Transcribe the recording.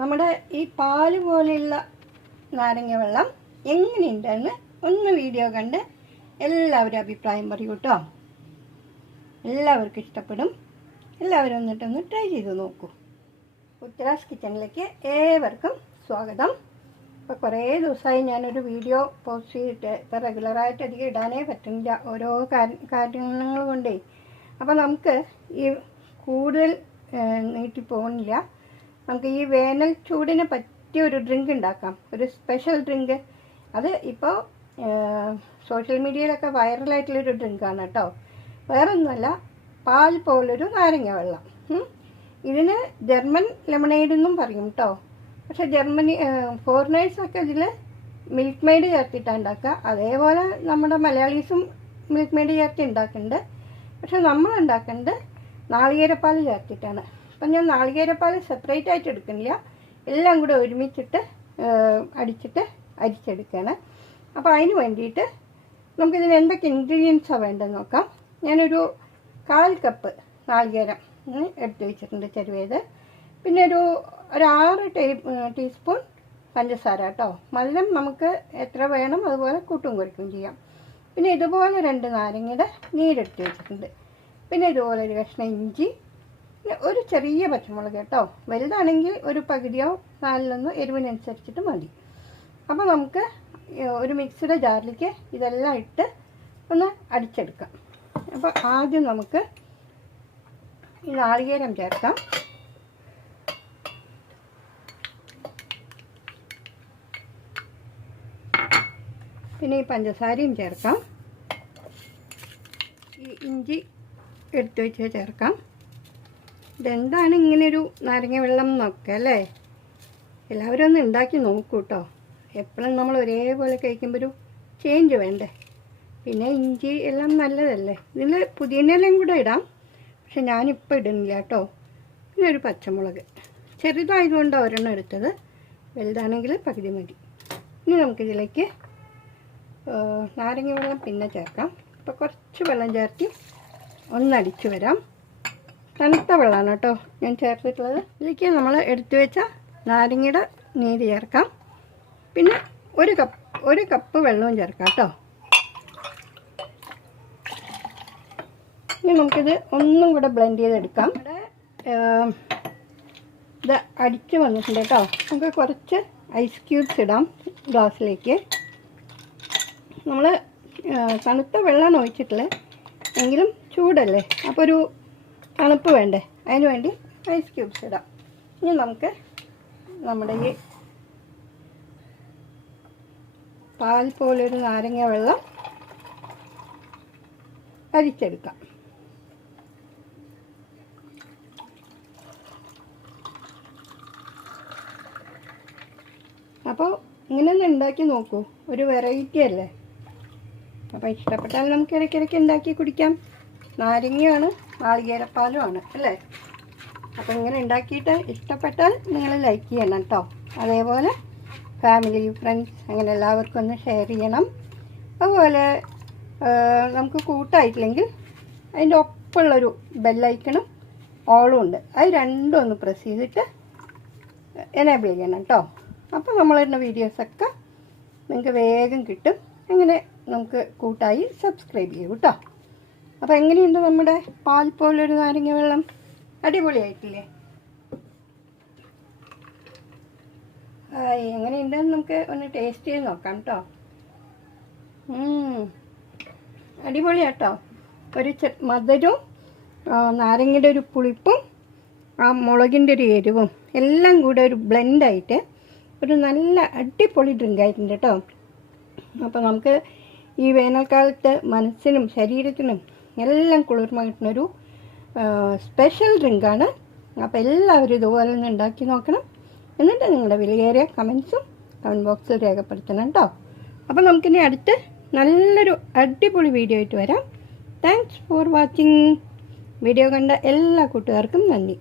നമ്മുടെ ഈ പാല് പോലെയുള്ള നാരങ്ങ വെള്ളം എങ്ങനെയുണ്ടെന്ന് ഒന്ന് വീഡിയോ കണ്ട് എല്ലാവരും അഭിപ്രായം പറയൂ കേട്ടോ. എല്ലാവർക്കും ഇഷ്ടപ്പെടും. എല്ലാവരും എന്നിട്ടൊന്ന് ട്രൈ ചെയ്ത് നോക്കൂ. ഉത്തരാസ് കിച്ചണിലേക്ക് ഏവർക്കും സ്വാഗതം. ഇപ്പോൾ കുറേ ദിവസമായി ഞാനൊരു വീഡിയോ പോസ്റ്റ് ചെയ്തിട്ട് ഇപ്പോൾ റെഗുലറായിട്ട് അധികം ഇടാനേ പറ്റുന്നില്ല, ഓരോ കാര്യങ്ങൾ കൊണ്ടേ. അപ്പോൾ നമുക്ക് ഈ കൂടുതൽ നീട്ടി പോകുന്നില്ല. നമുക്ക് ഈ വേനൽ ചൂടിന് പറ്റിയ ഒരു ഡ്രിങ്ക് ഉണ്ടാക്കാം, ഒരു സ്പെഷ്യൽ ഡ്രിങ്ക്. അത് ഇപ്പോൾ സോഷ്യൽ മീഡിയയിലൊക്കെ വൈറലായിട്ടുള്ളൊരു ഡ്രിങ്കാണ് കേട്ടോ. വേറൊന്നുമല്ല, പാൽ പോലൊരു നാരങ്ങ വെള്ളം. ഇതിന് ജർമ്മൻ ലെമണേഡ് എന്നും പറയും കേട്ടോ. പക്ഷെ ഫോറിനേഴ്സൊക്കെ ഇതിൽ മിൽക്ക് മെയ്ഡ് ചേർത്തിട്ടാണ് ഉണ്ടാക്കുക. അതേപോലെ നമ്മുടെ മലയാളീസും മിൽക്ക് മെയ്ഡ് ചേർത്ത് ഉണ്ടാക്കുന്നുണ്ട്. പക്ഷെ നമ്മൾ ഉണ്ടാക്കുന്നത് നാളികേരപ്പാൽ ചേർത്തിട്ടാണ്. അപ്പം ഞാൻ നാളികേരപ്പാൽ സെപ്പറേറ്റ് ആയിട്ട് എടുക്കുന്നില്ല, എല്ലാം കൂടെ ഒരുമിച്ചിട്ട് അരിച്ചെടുക്കുകയാണ്. അപ്പോൾ അതിന് വേണ്ടിയിട്ട് നമുക്കിതിന് എന്തൊക്കെ ഇൻഗ്രീഡിയൻസാണ് വേണ്ടതെന്ന് നോക്കാം. ഞാനൊരു 1/4 കപ്പ് നാളികേരം എടുത്ത് വെച്ചിട്ടുണ്ട് ചെരുവേത്. പിന്നെ ഒരു 6 ടീസ്പൂൺ പഞ്ചസാര കേട്ടോ. മധുരം നമുക്ക് എത്ര വേണം അതുപോലെ കൂട്ടും കുറയ്ക്കുകയും ചെയ്യാം. പിന്നെ ഇതുപോലെ 2 നാരങ്ങയുടെ നീരെടുത്ത് വെച്ചിട്ടുണ്ട്. പിന്നെ ഇതുപോലെ ഒരു കഷ്ണം ഇഞ്ചി, പിന്നെ ഒരു ചെറിയ പച്ചമുളക് കേട്ടോ. വലുതാണെങ്കിൽ ഒരു പകുതിയോ 4 എരിവിനനുസരിച്ചിട്ട് മതി. അപ്പോൾ നമുക്ക് ഒരു മിക്സിയുടെ ജാറിലേക്ക് ഇതെല്ലാം ഇട്ട് ഒന്ന് അടിച്ചെടുക്കാം. അപ്പോൾ ആദ്യം നമുക്ക് ഈ നാളികേരം ചേർക്കാം. പിന്നെ ഈ പഞ്ചസാരയും ചേർക്കാം. ഈ ഇഞ്ചി എടുത്തു വെച്ച് ചേർക്കാം. ഇതെന്താണ് ഇങ്ങനെയൊരു നാരങ്ങ വെള്ളം എന്നൊക്കെ അല്ലേ? എല്ലാവരും ഒന്ന് ഉണ്ടാക്കി നോക്കൂ കേട്ടോ. എപ്പോഴും നമ്മൾ ഒരേപോലെ കഴിക്കുമ്പോൾ ഒരു ചേഞ്ച് വേണ്ടേ? പിന്നെ ഇഞ്ചി എല്ലാം നല്ലതല്ലേ. ഇതിൽ പുതിനയിലയും കൂടെ ഇടാം, പക്ഷെ ഞാനിപ്പോൾ ഇടുന്നില്ല കേട്ടോ. പിന്നെ ഒരു പച്ചമുളക് ചെറുതായതുകൊണ്ട് ഒരെണ്ണം എടുത്തത്, വലുതാണെങ്കിൽ പകുതി മതി. ഇനി നമുക്കിതിലേക്ക് നാരങ്ങ വെള്ളം പിന്നെ ചേർക്കാം. ഇപ്പോൾ കുറച്ച് വെള്ളം ചേർത്ത് ഒന്നടിച്ച് വരാം. തണുത്ത വെള്ളമാണ് കേട്ടോ ഞാൻ ചേർത്തിട്ടുള്ളത്. ഇതിലേക്ക് നമ്മൾ എടുത്തു വെച്ച നാരങ്ങയുടെ നീര് ചേർക്കാം. പിന്നെ ഒരു കപ്പ് വെള്ളവും ചേർക്കാം കേട്ടോ. ഇനി നമുക്കിത് ഒന്നും കൂടെ ബ്ലെൻഡ് ചെയ്തെടുക്കാം. ഇവിടെ ഇത് അടിച്ച് വന്നിട്ടുണ്ട് കേട്ടോ. നമുക്ക് കുറച്ച് ഐസ് ക്യൂബ്സ് ഇടാം ഗ്ലാസ്സിലേക്ക്. നമ്മൾ തണുത്ത വെള്ളമാണ് ഒഴിച്ചിട്ടുള്ളത്, എങ്കിലും ചൂടല്ലേ, അപ്പോൾ ഒരു തണുപ്പ് വേണ്ടേ, അതിന് വേണ്ടി ഐസ് ക്യൂബ്സ് ഇടാം. ഇനി നമുക്ക് നമ്മുടെ ഈ പാൽ പോലൊരു നാരങ്ങ വെള്ളം അരിച്ചെടുക്കാം. അപ്പോൾ ഇങ്ങനെയൊന്ന് ഉണ്ടാക്കി നോക്കൂ, ഒരു വെറൈറ്റി അല്ലേ. അപ്പോൾ ഇഷ്ടപ്പെട്ടാൽ നമുക്ക് ഇടയ്ക്കിടയ്ക്ക് ഉണ്ടാക്കി കുടിക്കാം. നാരങ്ങയാണ്, നാളികേരപ്പാലുമാണ് അല്ലേ. അപ്പോൾ ഇങ്ങനെ ഉണ്ടാക്കിയിട്ട് ഇഷ്ടപ്പെട്ടാൽ നിങ്ങൾ ലൈക്ക് ചെയ്യണം കേട്ടോ. അതേപോലെ ഫാമിലി, ഫ്രണ്ട്സ് അങ്ങനെ എല്ലാവർക്കും ഒന്ന് ഷെയർ ചെയ്യണം. അതുപോലെ നമുക്ക് കൂട്ടായിട്ടില്ലെങ്കിൽ അതിൻ്റെ ഒപ്പമുള്ളൊരു ബെല്ലൈക്കണും ഓളും ഉണ്ട്, അത് രണ്ടും ഒന്ന് പ്രസ് ചെയ്തിട്ട് എനേബിൾ ചെയ്യണം കേട്ടോ. അപ്പോൾ നമ്മളിടുന്ന വീഡിയോസൊക്കെ നിങ്ങൾക്ക് വേഗം കിട്ടും. അങ്ങനെ നമുക്ക് കൂട്ടായി സബ്സ്ക്രൈബ് ചെയ്യൂ കേട്ടോ. അപ്പോൾ എങ്ങനെയുണ്ട് നമ്മുടെ പാൽ പോലൊരു നാരങ്ങ വെള്ളം? അടിപൊളിയായിട്ടില്ലേ? എങ്ങനെയുണ്ടെന്ന് നമുക്ക് ഒന്ന് ടേസ്റ്റ് ചെയ്ത് നോക്കാം കേട്ടോ. അടിപൊളിയാട്ടോ. ഒരു മധുരവും നാരങ്ങയുടെ ഒരു പുളിപ്പും ആ മുളകിൻ്റെ ഒരു എരിവും എല്ലാം കൂടെ ഒരു ബ്ലെൻഡായിട്ട് ഒരു നല്ല അടിപൊളി ഡ്രിങ്ക് ആയിട്ടുണ്ട് കേട്ടോ. അപ്പോൾ നമുക്ക് ഈ വേനൽക്കാലത്ത് മനസ്സിനും ശരീരത്തിനും എല്ലാം കുളിർമ കിട്ടുന്നൊരു സ്പെഷ്യൽ ഡ്രിങ്കാണ്. അപ്പോൾ എല്ലാവരും ഇതുപോലെ ഒന്ന് ഉണ്ടാക്കി നോക്കണം. എന്നിട്ട് നിങ്ങളുടെ വിലയേറിയ കമൻസും കമൻറ്റ് ബോക്സിൽ രേഖപ്പെടുത്തണം കേട്ടോ. അപ്പോൾ നമുക്കിനി അടുത്ത് നല്ലൊരു അടിപൊളി വീഡിയോ ആയിട്ട് വരാം. Thanks for watching. വീഡിയോ കണ്ട എല്ലാ കൂട്ടുകാർക്കും നന്ദി.